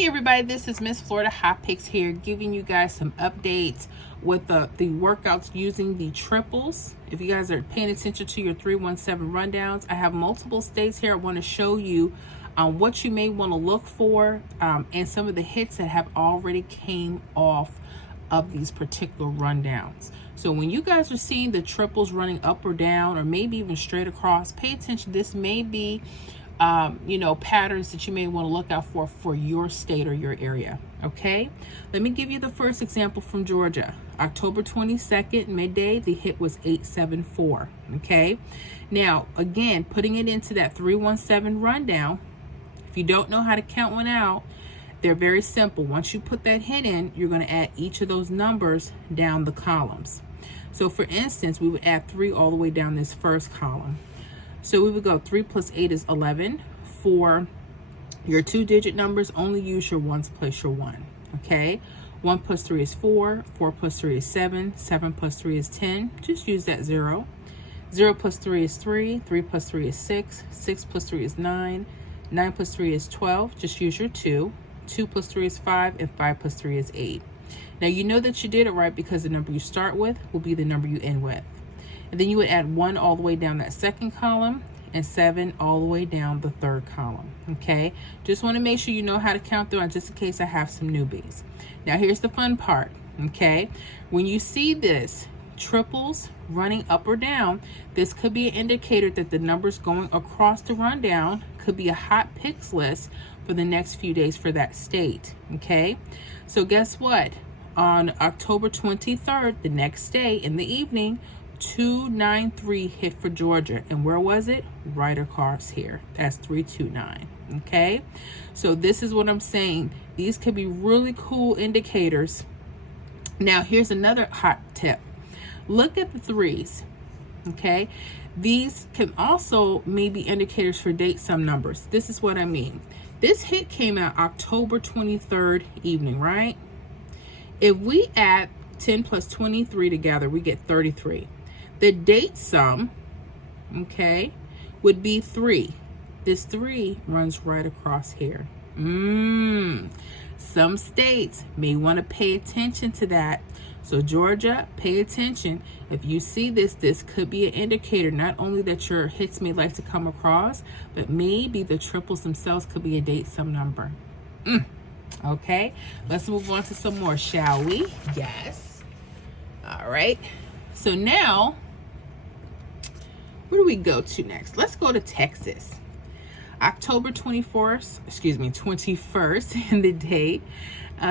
Hey everybody, this is Miss Florida Hot Picks here, giving you guys some updates with the workouts using the triples. If you guys are paying attention to your 317 rundowns, I have multiple states here. I want to show you what you may want to look for and some of the hits that have already came off of these particular rundowns. So when you guys are seeing the triples running up or down, or maybe even straight across, pay attention. This may be patterns that you may want to look out for your state or your area. Okay, let me give you the first example from Georgia. October 22nd, midday, the hit was 874. Okay, now again, putting it into that 317 rundown, if you don't know how to count one out, they're very simple. Once you put that hit in, you're going to add each of those numbers down the columns. So for instance, we would add 3 all the way down this first column. So we would go 3 plus 8 is 11. For your 2-digit numbers, only use your ones plus your 1. Okay, 1 plus 3 is 4. 4 plus 3 is 7. 7 plus 3 is 10. Just use that 0. 0 plus 3 is 3. 3 plus 3 is 6. 6 plus 3 is 9. 9 plus 3 is 12. Just use your 2. 2 plus 3 is 5. And 5 plus 3 is 8. Now you know that you did it right because the number you start with will be the number you end with. And then you would add 1 all the way down that second column and 7 all the way down the third column. Okay, just want to make sure you know how to count through, just in case I have some newbies. Now here's the fun part. Okay, when you see this triples running up or down, this could be an indicator that the numbers going across the rundown could be a hot picks list for the next few days for that state. Okay, so guess what? On October 23rd, the next day in the evening, 293 hit for Georgia. And where was it? Right across here. That's 329. Okay, so this is what I'm saying. These could be really cool indicators. Now here's another hot tip. Look at the 3s. Okay, these can also maybe indicators for date some numbers. This is what I mean. This hit came out October 23rd evening, right? If we add 10 plus 23 together, we get 33. The date sum, okay, would be 3. This 3 runs right across here. Some states may want to pay attention to that. So Georgia, pay attention. If you see this, this could be an indicator not only that your hits may like to come across, but maybe the triples themselves could be a date sum number. Okay, let's move on to some more, shall we? Yes. All right. So now, where do we go to next? Let's go to Texas. October 21st in the day,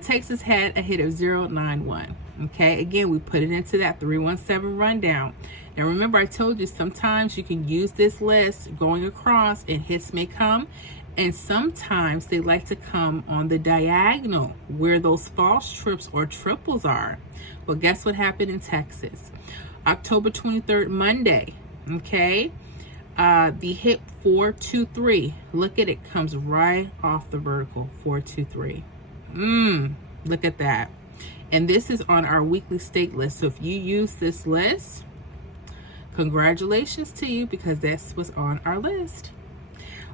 Texas had a hit of 091. Okay, again, we put it into that 317 rundown. Now remember, I told you sometimes you can use this list going across and hits may come, and sometimes they like to come on the diagonal where those false trips or triples are. Well, guess what happened in Texas? October 23rd, Monday. Okay, the hit 423. Look at it, comes right off the vertical. 423. Look at that. And this is on our weekly state list. So if you use this list, congratulations to you, because this was on our list.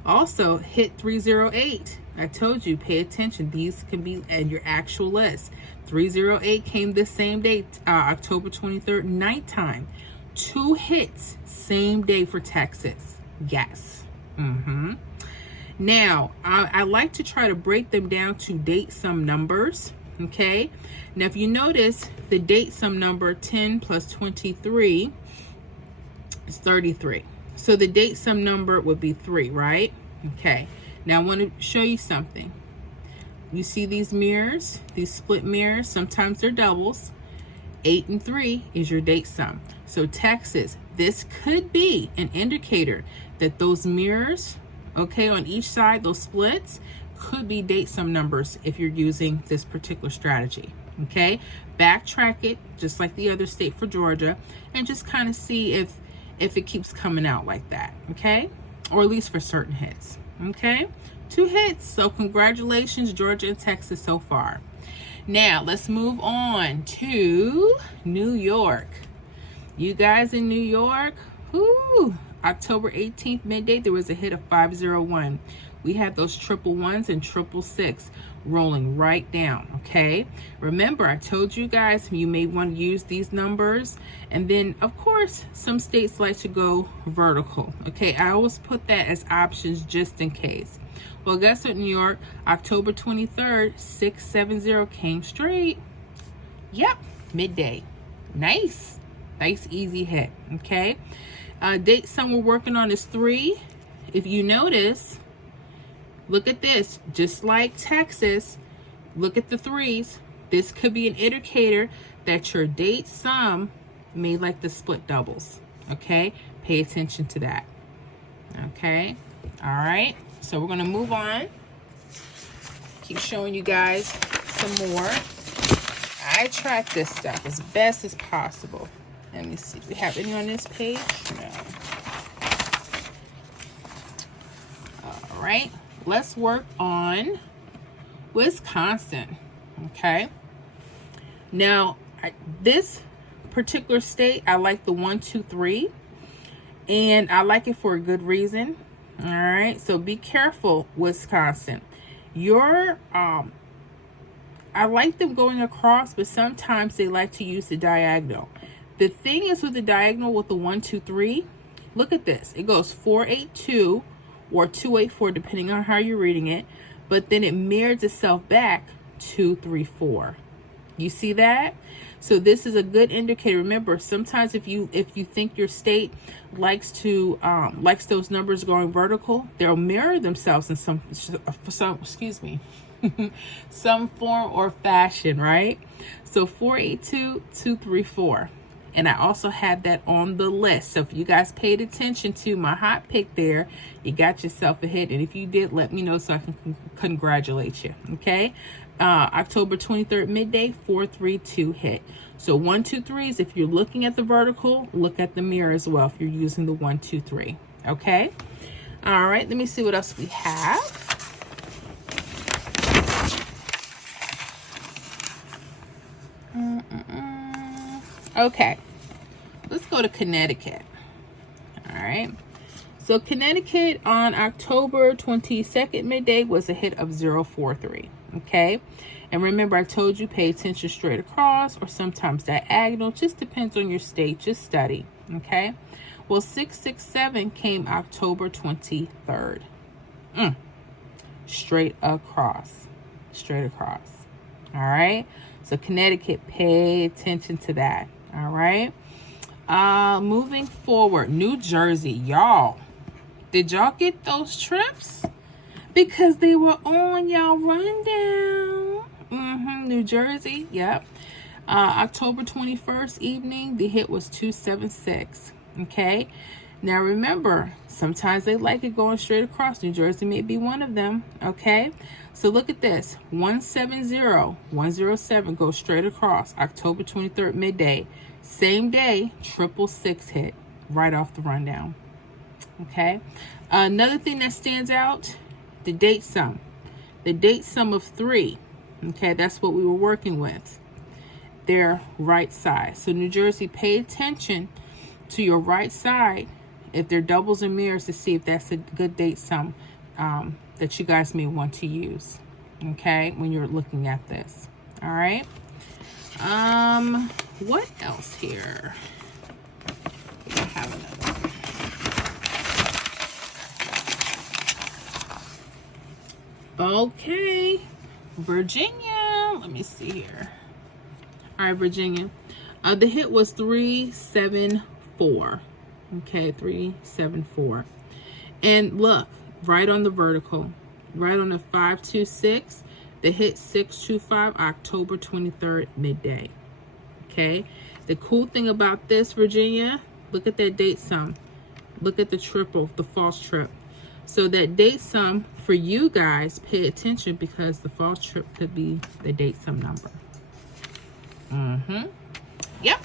Also, hit 308. I told you, pay attention. These can be in your actual list. 308 came this same day, October 23rd, nighttime. 2 hits, same day for Texas. Yes. Now, I like to try to break them down to date sum numbers. Okay. Now, if you notice, the date sum number 10 plus 23 is 33. So the date sum number would be 3, right? Okay. Now I want to show you something. You see these mirrors, these split mirrors, sometimes they're doubles. 8 and 3 is your date sum. So Texas, this could be an indicator that those mirrors, okay, on each side, those splits, could be date sum numbers if you're using this particular strategy. Okay, backtrack it just like the other state for Georgia, and just kind of see if it keeps coming out like that. Okay, or at least for certain hits. Okay, 2 hits. So congratulations, Georgia and Texas so far. Now let's move on to New York. You guys in New York, October 18th midday, there was a hit of 501. we have those 111s and 666 rolling right down, okay? Remember, I told you guys you may want to use these numbers. And then, of course, some states like to go vertical, okay? I always put that as options just in case. Well, guess what, New York? October 23rd, 670 came straight. Yep, midday. Nice. Nice, easy hit, okay? Date some we're working on is 3. If you notice, look at this. Just like Texas, look at the 3s. This could be an indicator that your date sum may like the split doubles, okay? Pay attention to that, okay? All right, so we're going to move on. Keep showing you guys some more. I track this stuff as best as possible. Let me see. Do we have any on this page? No. All right. Let's work on Wisconsin. Okay. Now, this particular state, I like the 1, 2, 3. And I like it for a good reason. All right. So be careful, Wisconsin. I like them going across, but sometimes they like to use the diagonal. The thing is with the diagonal with the 1, 2, 3, look at this. It goes 4, 8, 2 or 2, 8, 4, depending on how you're reading it. But then it mirrors itself back 2, 3, 4. You see that? So this is a good indicator. Remember, sometimes if you think your state likes those numbers going vertical, they'll mirror themselves in some some form or fashion, right? So 4, 8, 2, 2, 3, 4. And I also had that on the list. So if you guys paid attention to my hot pick there, you got yourself a hit. And if you did, let me know so I can congratulate you. Okay. October 23rd, midday, 4, 3, 2 hit. So 1, 2, 3s. If you're looking at the vertical, look at the mirror as well. If you're using the 1, 2, 3. Okay. All right. Let me see what else we have. Okay, let's go to Connecticut. All right, so Connecticut on October 22nd midday was a hit of 043. Okay, and remember I told you pay attention straight across or sometimes diagonal, just depends on your state, just study. Okay, well 667 came October 23rd. Straight across. All right, so Connecticut, pay attention to that. All right. Moving forward, New Jersey, y'all. Did y'all get those trips? Because they were on y'all rundown. New Jersey, yep. October 21st evening, the hit was 276. Okay. Now remember, sometimes they like it going straight across. New Jersey may be one of them. Okay. So look at this. 170, 107 goes straight across. October 23rd midday. Same day, 666 hit right off the rundown. Okay. Another thing that stands out, the date sum. The date sum of 3. Okay, that's what we were working with. Their right side. So New Jersey, pay attention to your right side if they're doubles and mirrors to see if that's a good date sum that you guys may want to use. Okay, when you're looking at this. All right. What else here? I have another. Okay, Virginia. Let me see here. All right, Virginia. The hit was 374. Okay, 374. And look, right on the vertical, right on the 526. The hit 625, October 23rd, midday. Okay. The cool thing about this, Virginia, look at that date sum. Look at the triple, the false trip. So that date sum for you guys, pay attention because the false trip could be the date sum number. Yep.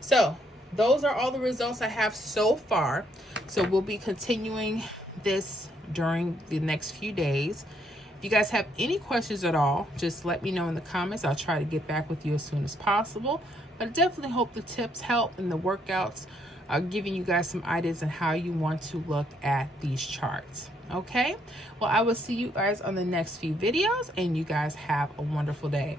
So those are all the results I have so far. So we'll be continuing this during the next few days. If you guys have any questions at all, just let me know in the comments. I'll try to get back with you as soon as possible. But I definitely hope the tips help and the workouts are giving you guys some ideas on how you want to look at these charts. Okay, well, I will see you guys on the next few videos, and you guys have a wonderful day.